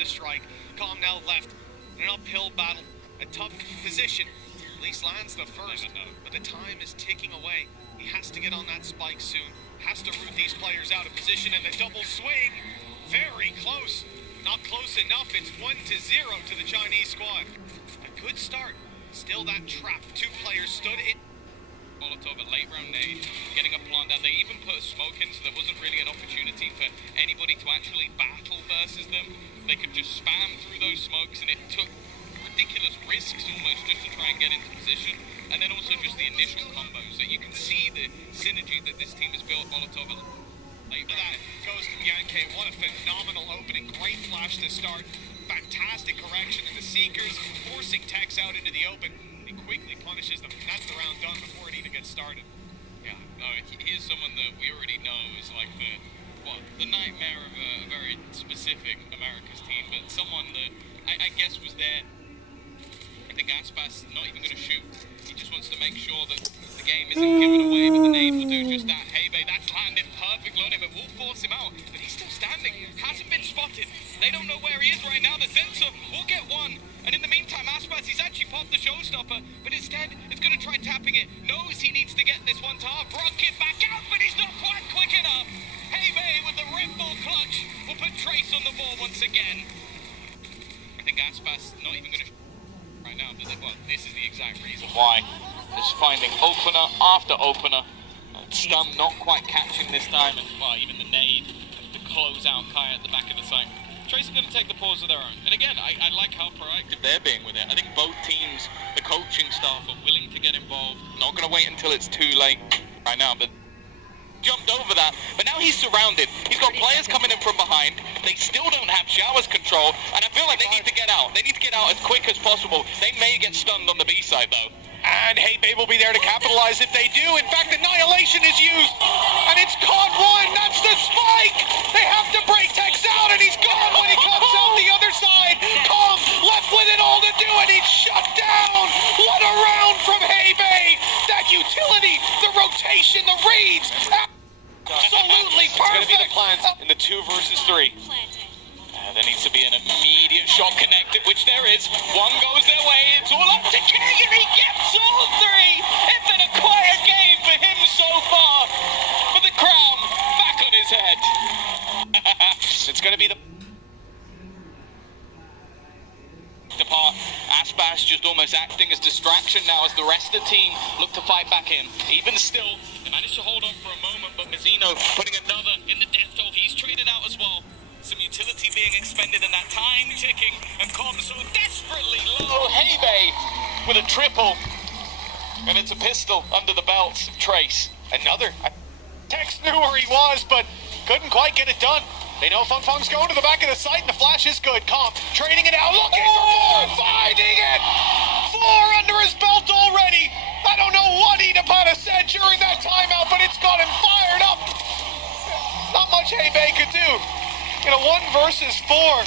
to strike. Calm now left. An uphill battle. A tough position. At least lands the first, but the time is ticking away. He has to get on that spike soon. Has to root these players out of position, and the double swing. Very close. Not close enough. It's 1-0 to the Chinese squad. A good start. Still that trap. Two players stood in. Molotov, a late round nade, getting a plant down. They even put a smoke in, so there wasn't really an opportunity for anybody to actually battle versus them. They could just spam through those smokes, and it took ridiculous risks almost just to try and get into position. And then also just the initial combos. So you can see the synergy that this team has built. Molotov late that goes to Yankee. What a phenomenal opening. Great flash to start. Fantastic correction in the Seekers, forcing Tex out into the open. He quickly punishes them. That's the round done before it even gets started. Yeah, no, here's someone that we already know is like the nightmare of a very specific America's team, but someone that I guess was there. I think Aspas not even going to shoot. He just wants to make sure that the game isn't given away, but the nade will do just that. Hebe, that's landed perfectly on him. It will force him out, but he's still standing. Hasn't been spotted. They don't know where he is right now. The sensor will get one. And in the meantime, Aspas, he's actually popped the showstopper, but instead, it's going to try tapping it. Knows he needs to get this one to half. Rocket back out, but he's not quite quick enough. Hebe with the Red Bull clutch will put Trace on the ball once again. I think Aspas not even going to right now, but well, this is the exact reason why. Just finding opener after opener. Stun not quite catching this time, and well, even the nade to close out Kai at the back of the site. Trace are going to take the pause of their own. And again, I like how proactive they're being with it. I think both teams, the coaching staff, are willing to get involved. Not going to wait until it's too late right now, but jumped over that. But now he's surrounded. He's got players coming in from behind. They still don't have showers control, and I feel like they need to get out. They need to get out as quick as possible. They may get stunned on the B side, though. And Hebe will be there to capitalize if they do. In fact, Annihilation is used, and it's caught one. That's the spike. They have to break Tex out, and he's gone when he comes out the other side. Calm left with it all to do, and he's shut down. What a round from Hebe. That utility, the rotation, the reads. Absolutely perfect. It's going to be the plant in the 2 versus 3. There needs to be an immediate shot connected, which there is. One goes their way. It's all up to King, and he gets all 3. It's been a quiet game for him so far. But the crown back on his head. It's going to be the part. Aspas just almost acting as distraction now as the rest of the team look to fight back in. Even still, they managed to hold on for a moment, but Mazzino putting another in the death toll. He's traded out as well. Some utility being expended and that time ticking, and Com so desperately low. Hebe with a triple, and it's a pistol under the belts of Trace. Another. Tex knew where he was, but couldn't quite get it done. They know Fung Fung's going to the back of the site, and the flash is good. Com trading it out, looking for more, finding it. 4 under his belt already. I don't know what Edapata said during that timeout, but it's got him fired up. Not much Hebe could do. In a 1 versus 4,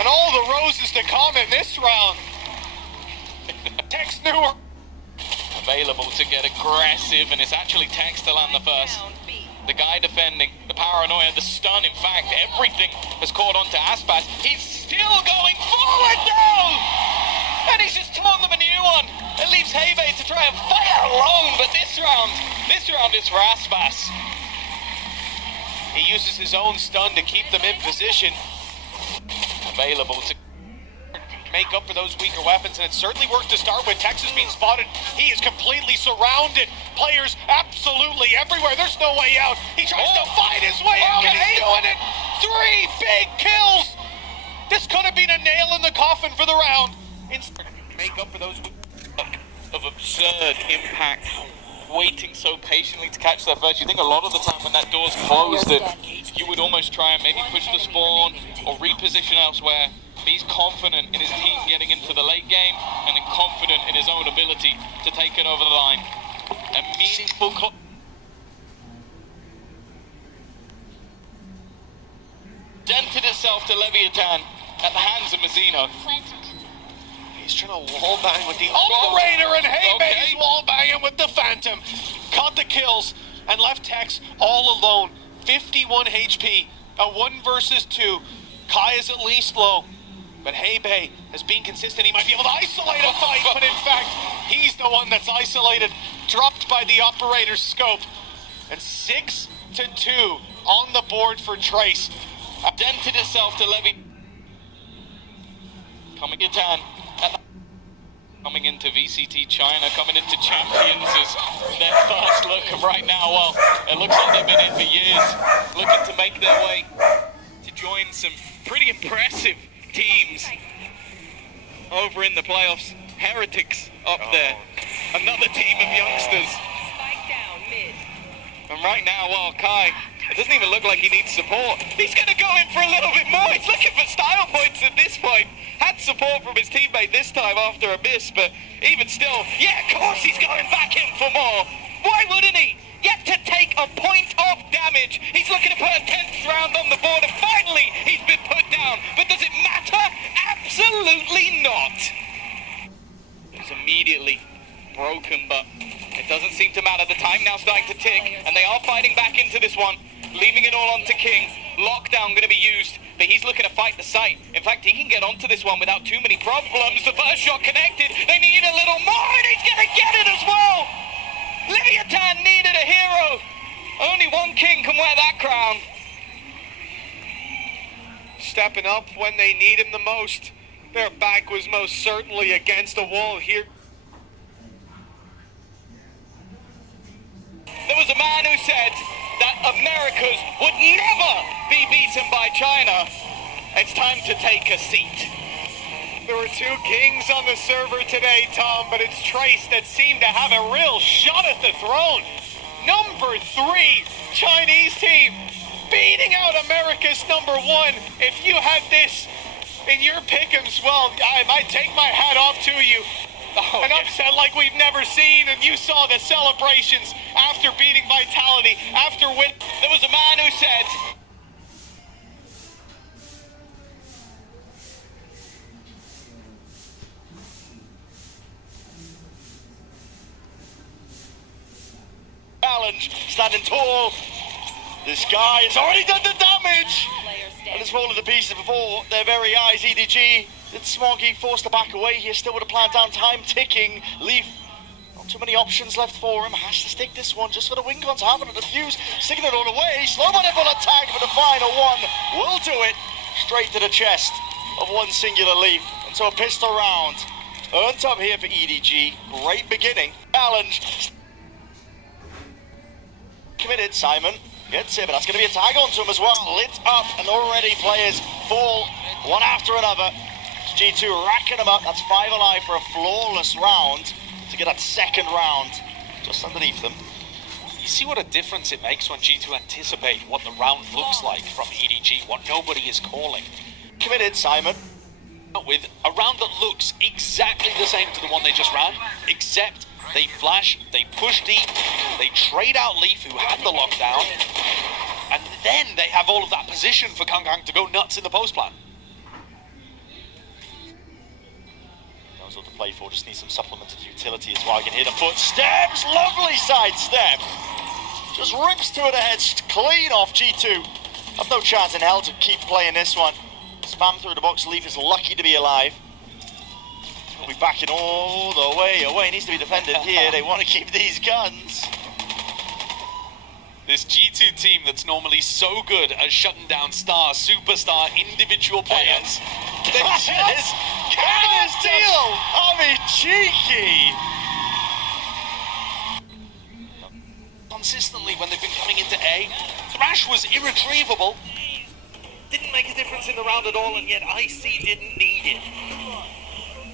and all the roses to come in this round. Tex Newer available to get aggressive, and it's actually Tex to land the first. The guy defending, the paranoia, the stun, in fact, everything has caught on to Aspas. He's still going forward now! And he's just torn them a new one. It leaves Hebe to try and fire alone, but this round is for Aspas. He uses his own stun to keep them in position. Available to make up for those weaker weapons, and it certainly worked to start with. Texas being spotted. He is completely surrounded. Players absolutely everywhere. There's no way out. He tries to fight his way out, and he's doing it. 3 big kills. This could have been a nail in the coffin for the round. Make up for those of absurd impact. Waiting so patiently to catch that first. You think a lot of the time when that door's closed that you would almost try and maybe push the spawn or reposition elsewhere. But he's confident in his team getting into the late game and then confident in his own ability to take it over the line. A meaningful presented itself to Leviathan at the hands of Mazzino. He's trying to wall bang with the operator, and Hebe is wall banging with the Phantom. Caught the kills and left Tex all alone. 51 HP, a 1 versus 2. Kai is at least low, but Hebe has been consistent. He might be able to isolate a fight, but in fact, he's the one that's isolated, dropped by the operator's scope. And 6-2 on the board for Trace. Dented itself to Levy. Coming in Tan. Coming into VCT China, coming into Champions as their first look. And right now, well, it looks like they've been in for years, looking to make their way to join some pretty impressive teams over in the playoffs. Heretics up there, another team of youngsters. And right now, well, Kai, it doesn't even look like he needs support. He's going to go in for a little bit more. He's looking for style points at this point. Had support from his teammate this time after a miss, but even still, yeah, of course he's going back in for more. Why wouldn't he? Yet to take a point of damage. He's looking to put a 10th round on the board, and finally he's been put down. But does it matter? Absolutely not. It's immediately broken, but it doesn't seem to matter. The time now starting to tick, and they are fighting back into this one, leaving it all onto King. Lockdown going to be used, but he's looking to fight the site. In fact, he can get onto this one without too many problems. The first shot connected. They need a little more, and he's going to get it as well. Leviathan needed a hero. Only one king can wear that crown. Stepping up when they need him the most. Their back was most certainly against a wall here. There was a man who said that Americas would never be beaten by China. It's time to take a seat. There were two kings on the server today, Tom, but it's Trace that seemed to have a real shot at the throne. Number 3 Chinese team beating out America's number 1. If you had this in your pick'ems, well, I might take my hat off to you. An upset like we've never seen, and you saw the celebrations after beating Vitality, after win. There was a man who said, challenge, standing tall. This guy has already done the damage, and it's fallen to pieces before their very eyes. EDG, did Smoggy forced to back away here, still with a plan down, time ticking. Leaf, not too many options left for him, has to stick this one just for the win cons, having a defuse, sticking it all away. Slow on will attack for the final one, will do it, straight to the chest of one singular Leaf, and so a pistol round. Earned up here for EDG, great beginning. Challenge. Committed, Simon gets it, but that's going to be a tag onto him as well. Lit up, and already players fall one after another. G2 racking them up. That's 5 alive for a flawless round to get that second round just underneath them. You see what a difference it makes when G2 anticipate what the round looks like from EDG, what nobody is calling. Committed, Simon. With a round that looks exactly the same to the one they just ran, except they flash, they push deep, they trade out Leaf, who had the lockdown, and then they have all of that position for Kang to go nuts in the post plan. Knows what to play for, just needs some supplemented utility as well. You can hear the footsteps, lovely sidestep. Just rips to it ahead, clean off G2. Have no chance in hell to keep playing this one. Spam through the box, Leaf is lucky to be alive. We'll be backing all the way away. Needs to be defended here. They want to keep these guns. This G2 team that's normally so good at shutting down superstar individual players. They just can't steal. I mean, cheeky. Consistently when they've been coming into A, Thrash was irretrievable. Didn't make a difference in the round at all, and yet IC didn't need it.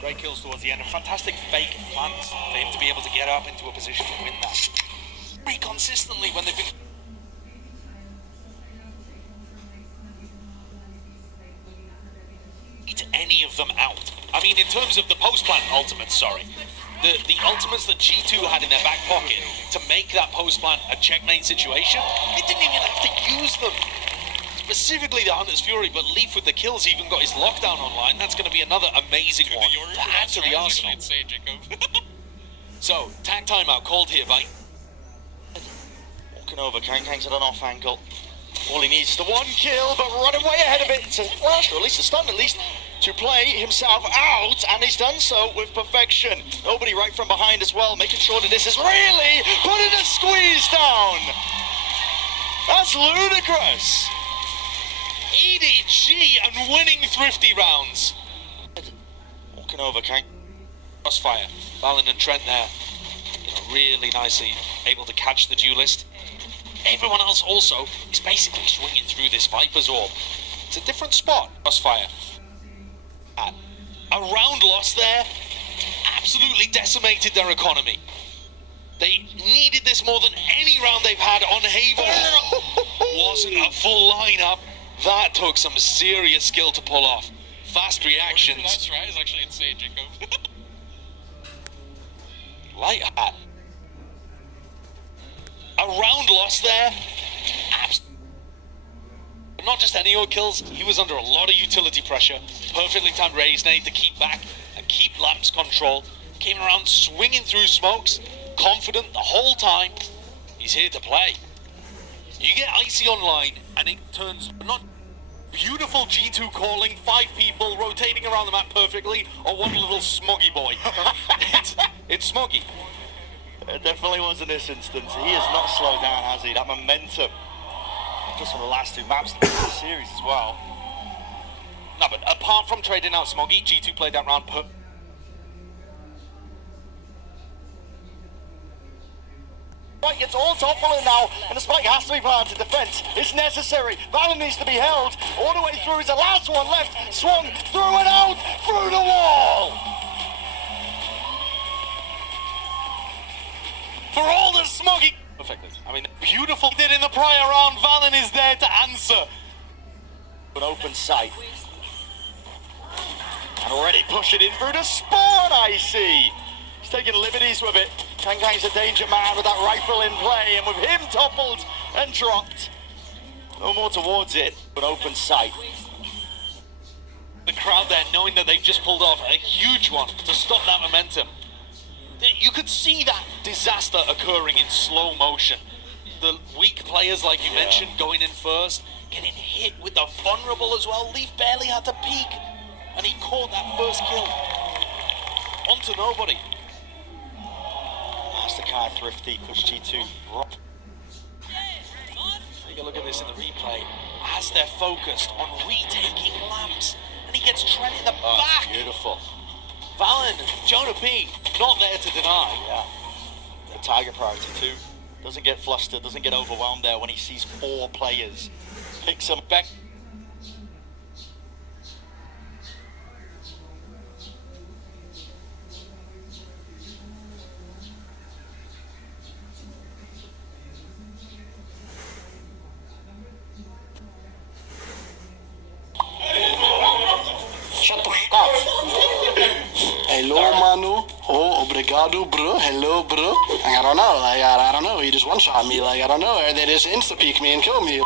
Great kills towards the end, and fantastic fake plants for him to be able to get up into a position to win that. Very consistently when they've been... Eat any of them out. I mean, in terms of the post-plant ultimates, sorry. The ultimates that G2 had in their back pocket to make that post-plant a checkmate situation, it didn't even have to use them. Specifically the Hunter's Fury, but Leaf with the kills even got his lockdown online. That's going to be another amazing one to add to the arsenal. So, tag timeout called here by... Walking over, Kang's at an off angle. All he needs is the one kill, but running way ahead of it to flash, or at least a stun, at least to play himself out, and he's done so with perfection. Nobody right from behind as well, making sure that this is really putting a squeeze down. That's ludicrous. EDG and winning Thrifty rounds. Walking over, Kang. Crossfire. Valen and Trent there, really nicely able to catch the duelist. Everyone else also is basically swinging through this Viper's orb. It's a different spot. Crossfire. A round loss there absolutely decimated their economy. They needed this more than any round they've had on Haven. Wasn't a full lineup. That took some serious skill to pull off. Fast reactions. That's right, it's actually insane, Jacob. Light hat. A round loss there. But not just any old kills, he was under a lot of utility pressure. Perfectly timed raise nade to keep back and keep Lamps control. Came around swinging through smokes, confident the whole time. He's here to play. You get Icy online and it turns not beautiful G2 calling, 5 people rotating around the map perfectly, or one little smoggy boy. it's smoggy. It definitely was in this instance. He has not slowed down, has he? That momentum, just from the last 2 maps of the series as well. No, but apart from trading out Smoggy, G2 played that round Right, it's all toppling now, and the spike has to be planted. Defense is necessary. Valen needs to be held all the way through. He's the last one left. Swung through and out, through the wall. for all the Smoggy. Perfectly. I mean, beautiful did in the prior round. Valen is there to answer. An open sight. And already push it in through the spawn, I see. He's taking liberties with it. Kang's a danger man with that rifle in play, and with him toppled and dropped. No more towards it. An open sight. The crowd there knowing that they've just pulled off a huge one to stop that momentum. You could see that disaster occurring in slow motion. The weak players, like you mentioned, going in first, getting hit with the vulnerable as well. Leaf barely had to peek, and he caught that first kill. Onto nobody. Mastercard Thrifty push G2. Take a look at this in the replay. As they're focused on retaking Lamps, and he gets Trent in the back. Beautiful. Valen, Jonah P, not there to deny. Yeah. The Tiger priority too. Doesn't get flustered, doesn't get overwhelmed there when he sees 4 players. Picks them back. Shut the fuck up. Hello, Manu. Oh, obrigado, bro. Hello, bro. I don't know. I don't know. He just one-shot me. I don't know. Or they just insta-peek me and kill me.